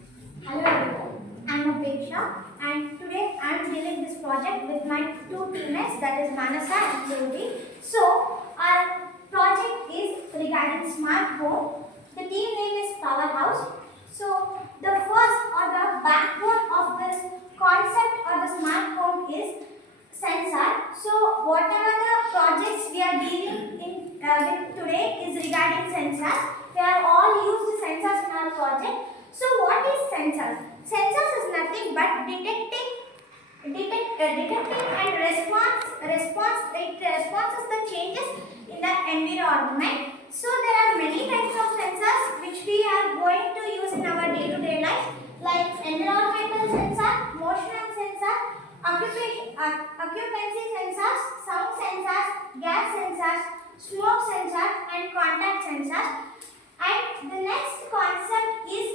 Hello everyone, I am Apeksha and today I am dealing this project with my two teammates, that is Manasa and Devi. So our project is regarding smart home. The team name is Powerhouse. So the first or the backbone of this concept or the smart home is sensor. So whatever the projects we are dealing with today is regarding sensors. We have all used sensors in our project. So what is sensors? Sensors is nothing but detecting and it responses the changes in the environment. So there are many types of sensors which we are going to use in our day-to-day life, like environmental sensor, motion sensor, occupancy sensors, sound sensors, gas sensors, smoke sensors, and contact sensors. And the next concept is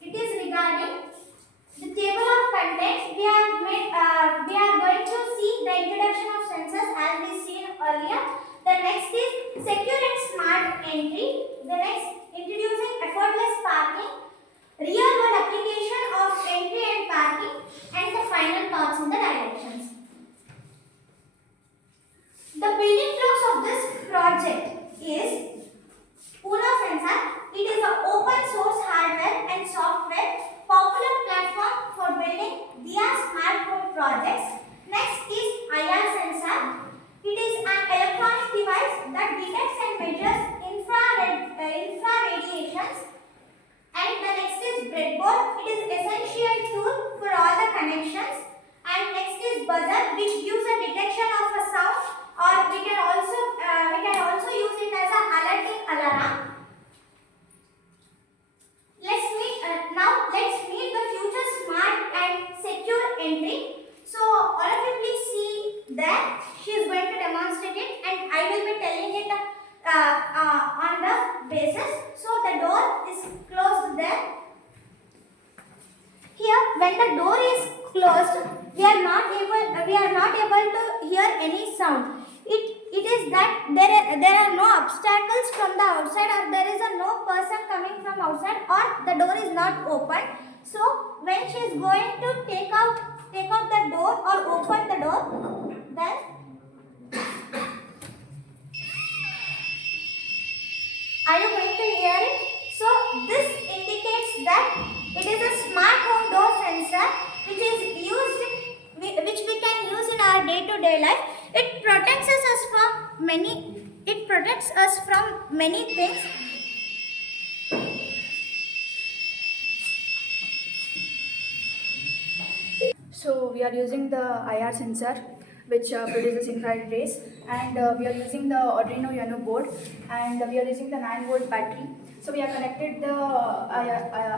it is regarding the table of contents. We are going to see the introduction of sensors as we seen earlier. The next is secure and smart entry. The next introducing effortless parking, real world application of entry and parking, and the final thoughts in the directions. The building blocks of this project is Uno Sensor. It is an open source hardware and software popular platform for building via smart home projects. Next is IR sensor. It is an electronic device that detects and measures infraradiations. And the next is breadboard. It is essential tool for all the connections. And next is buzzer, which gives a detection of a sound, or we can also use it as a alerting alarm. Let's meet the future smart and secure entry. So all of you please see that she is going to demonstrate it, and I will be telling it on the basis. So the door is closed there. Here, when the door is closed, we are not able to hear any sound. It is that there are no obstacles from the outside, or there is no person coming from outside, or the door is not open. So when she is going to take out the door or open the door, then are you going to hear it? So this indicates that it is a smart home door sensor which we can use in our day-to-day life. It protects us from many things. So we are using the IR sensor which produces infrared rays, and we are using the Arduino Uno board, and we are using the 9-volt battery. So we have connected the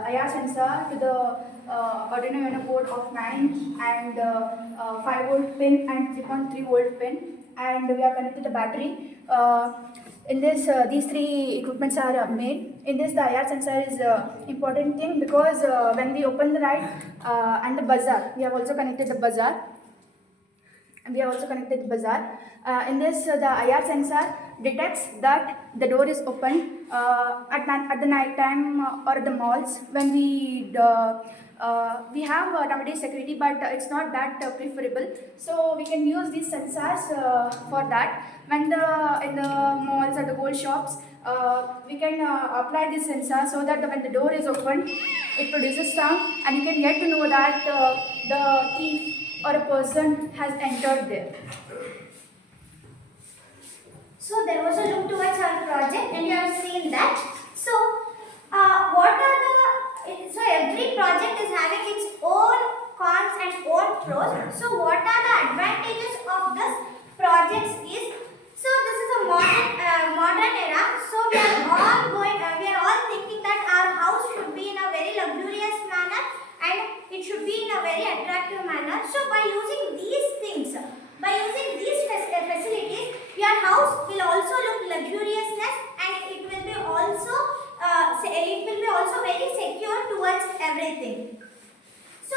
IR sensor to the Arduino Uno board of 9 and 5-volt pin and 3.3-volt pin, and we have connected the battery. In this, these three equipments are made. In this, the IR sensor is important thing, because when we open the light and the buzzer, we have also connected the buzzer. In this, the IR sensor detects that the door is open at the night time or the malls, when we have nowadays security, but it's not that preferable. So we can use these sensors for that. When in the malls or the gold shops, we can apply this sensor, so that when the door is open, it produces sound, and you can get to know that the thief or a person has entered there. So there was a look towards our project, and you have seen that. So every project is having its own cons and own pros. So what are the advantages of this project is, so this is a modern era. So we are all thinking that our house should be in a very luxurious manner, and it should be in a very attractive manner. So by using these things, by using these facilities, your house will also look luxuriousness, and it will be also very secure towards everything. So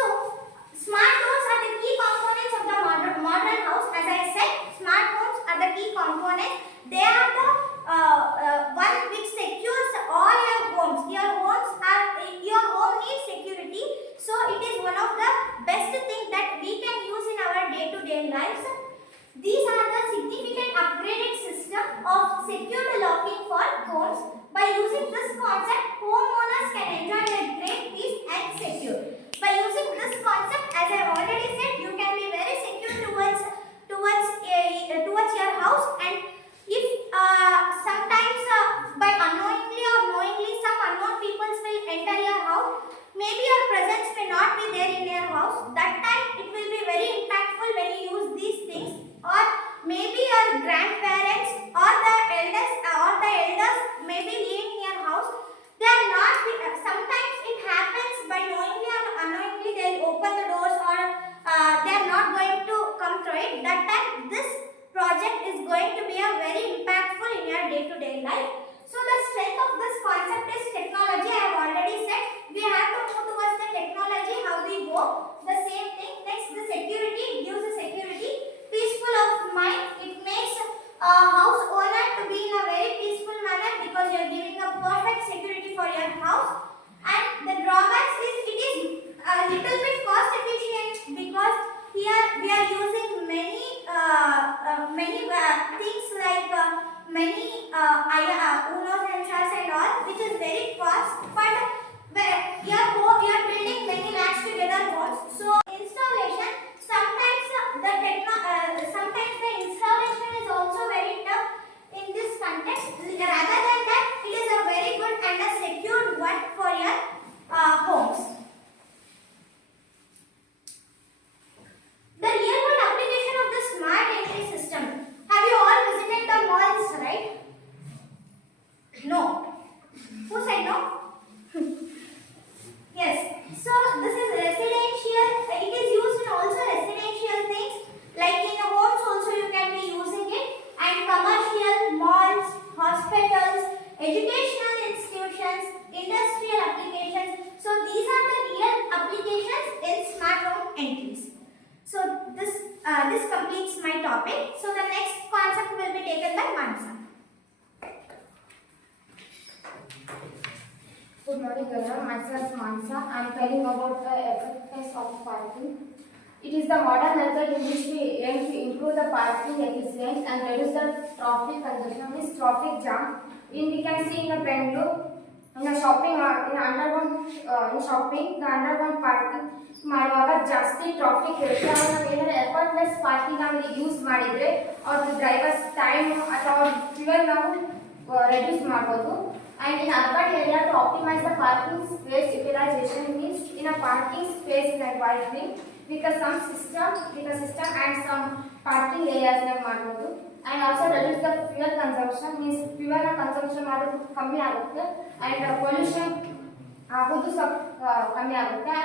smart homes are the key components of the modern house. As I said, smart homes are the key components. They are the one which secures all your homes. Your homes So it is one of the best thing that we can use in our day-to-day lives. These are the significant upgraded system of secured locking for homes. By using this concept, homeowners can enjoy their great peace and secure. By using this concept, as I have already said, you can be very secure towards your house. And if sometimes by unknowingly or knowingly some unknown peoples will enter your house, maybe your presence may not be there in your house. That time it will be very impactful when you use these things. Or maybe your grandparents or the elders may be living in your house. They are not. Sometimes it happens by knowingly or unknowingly they will open the doors, or they are not going to come through it. That time this project is going to be a very impactful in your day-to-day life. So the strength of this concept is technology. I have already said we have to move towards the technology. How we go? The same thing. Next, the security. It gives the security, peaceful of mind. It makes a house owner to be in a very peaceful manner because you are giving a perfect security for your house. And the drawbacks is it is a little bit cost efficient because here we are using many things like many UNO sensors and all, which is very cost. But you are building many lakhs together homes. So installation, sometimes the installation is also very tough in this context. Rather than that, it is a very good and a secured one for your homes. The real world application of the smart entry system. Have you all visited the malls, right? No. Who said no? Yes. So this is residential. It is used in also residential things. Like in homes also you can be using it. And commercial, malls, hospitals, educational institutions, industrial applications. So these are the real applications in smart home entries. So this completes my topic. So the next concept will be taken by Mansa. Good morning, everyone. Myself Mansa. I am telling about the effectiveness of parking. It is the modern method in which we aim to improve the parking efficiency and reduce the traffic congestion, means traffic jam. We can see in the Bangalore, in a shopping, in shopping, the underground parking ಮಾಡುವಾಗ ಜಾಸ್ತಿ traffic ಇರುತ್ತೆ. ಅವಾಗ ನಾವು ಏನಾದ್ರು effortless parking ನಾವು use ಮಾಡಿದರೆ ಅವ್ರ drivers time ಅಥವಾ ಫ್ಯೂಯಲ್ ನಾವು reduce ಮಾಡ್ಬೋದು. And in urban area, to optimize the parking space utilization means in a parking space wisely with some system and some parking areas ಮಾಡ್ಬೋದು. And also reduce the fuel consumption means fuel consumption ಮಾಡೋದು ಕಮ್ಮಿ ಆಗುತ್ತೆ and pollution ಆಗೋದು ಸ್ವಲ್ಪ ಕಮ್ಮಿ ಆಗುತ್ತೆ.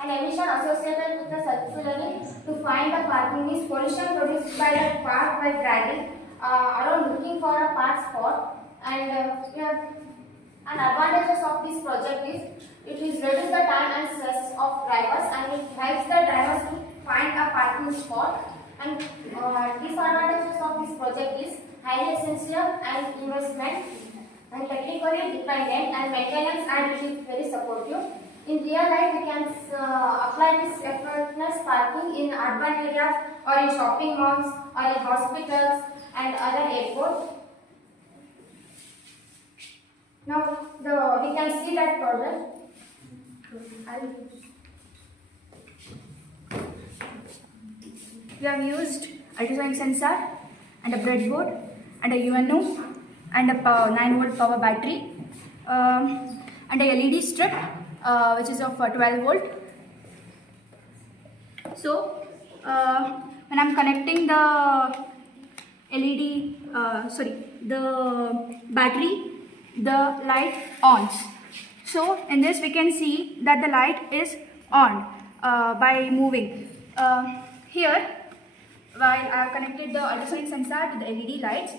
And emission associated with the circularly to find the parking is pollution produced by the park by dragging around looking for a park spot. And an advantages of this project is it is reduce the time and stress of drivers and it helps the drivers to find a parking spot. And disadvantages of this project is highly essential and investment and technically dependent and maintenance, and it is very supportive. In real life, we can apply this effortless parking in urban areas or in shopping malls or in hospitals and other airports. Now, we can see that project. We have used ultrasonic sensor and a breadboard and a UNO and a 9-volt power battery and a LED strip which is of 12 volt. So when I'm connecting the LED, the battery, the light ons. So in this we can see that the light is on by moving. Here, while I have connected the ultrasonic sensor to the LED lights,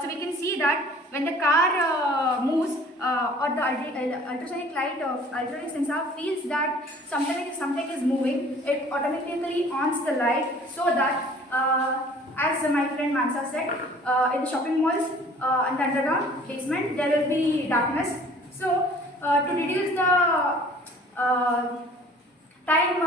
so we can see that when the car moves or the ultrasonic sensor feels that something is moving, it automatically ons the light so that as my friend Mansa said, in the shopping malls and the underground basement there will be darkness. So to reduce the time.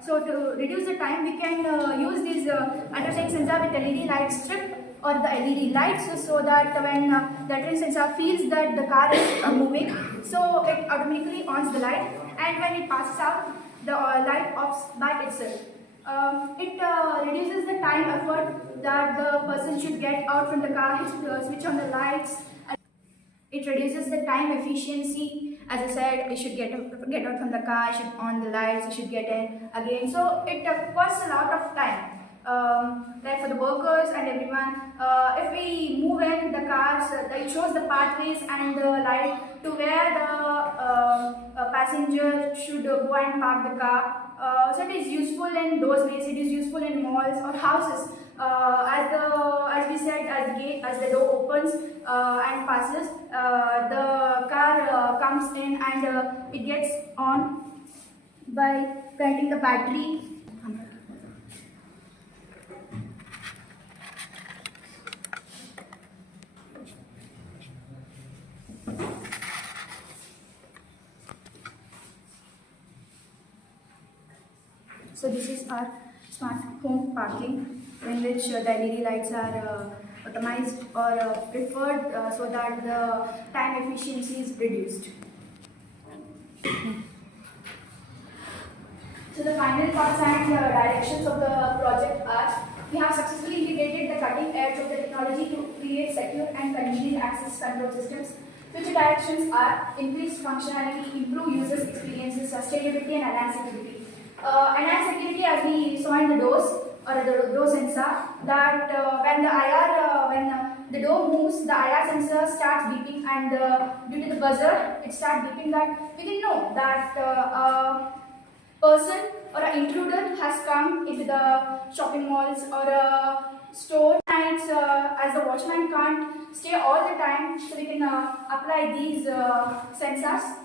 So to reduce the time, we can use this ultrasonic sensor with LED light strip or the LED lights, so that when the ultrasonic sensor feels that the car is moving, so it automatically ons the light, and when it passes out, the light offs by itself. It reduces the time effort that the person should get out from the car, switch on the lights. It reduces the time efficiency. As I said, you should get out from the car, you should on the lights, you should get in again. So it costs a lot of time. Like for the workers and everyone, if we move in the cars, it shows the pathways and the light to where the passenger should go and park the car. So it is useful in those ways. It is useful in malls or houses. As we said, as the door opens and passes, the car comes in and it gets on by connecting the battery. So this is our smart home parking, in which the LED lights are automized or preferred, so that the time efficiency is reduced. So the final thoughts and directions of the project are: we have successfully integrated the cutting edge of the technology to create secure and convenient access control systems. Future directions are: increased functionality, improve users' experiences, sustainability, and enhanced security. Enhanced security, as we saw in the doors or the door sensor, that when the door moves, the IR sensor starts beeping, and due to the buzzer, it starts beeping, that we can know that a person or an intruder has come into the shopping malls or a store. Nights, as the watchman can't stay all the time, so we can apply these sensors.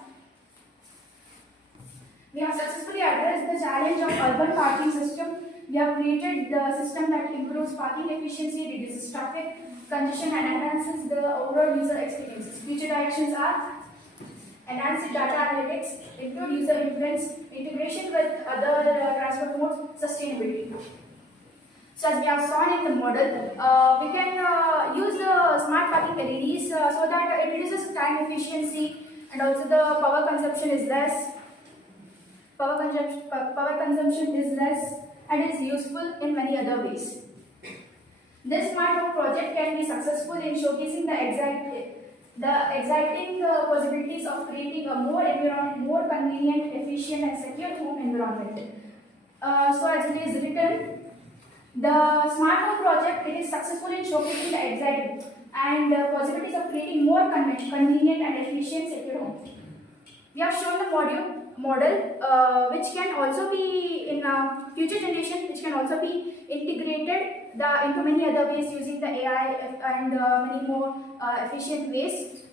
We have successfully addressed the challenge of urban parking system. We have created the system that improves parking efficiency, reduces traffic congestion, and enhances the overall user experiences. Future directions are: enhanced data analytics, improved user influence, integration with other transport modes, sustainability. So as we have shown in the model, we can use the smart parking LEDs so that it reduces time efficiency, and also the power consumption is less. Power consumption is less and is useful in many other ways. This smart home project can be successful in showcasing the exciting possibilities of creating a more convenient, efficient, and secure home environment. So as it is written, the smart home project, it is successful in showcasing the exciting and possibilities of creating more convenient and efficient secure home. We have shown the model which can also be in future generation, which can also be integrated into many other ways using the AI and many more efficient ways.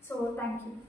So thank you.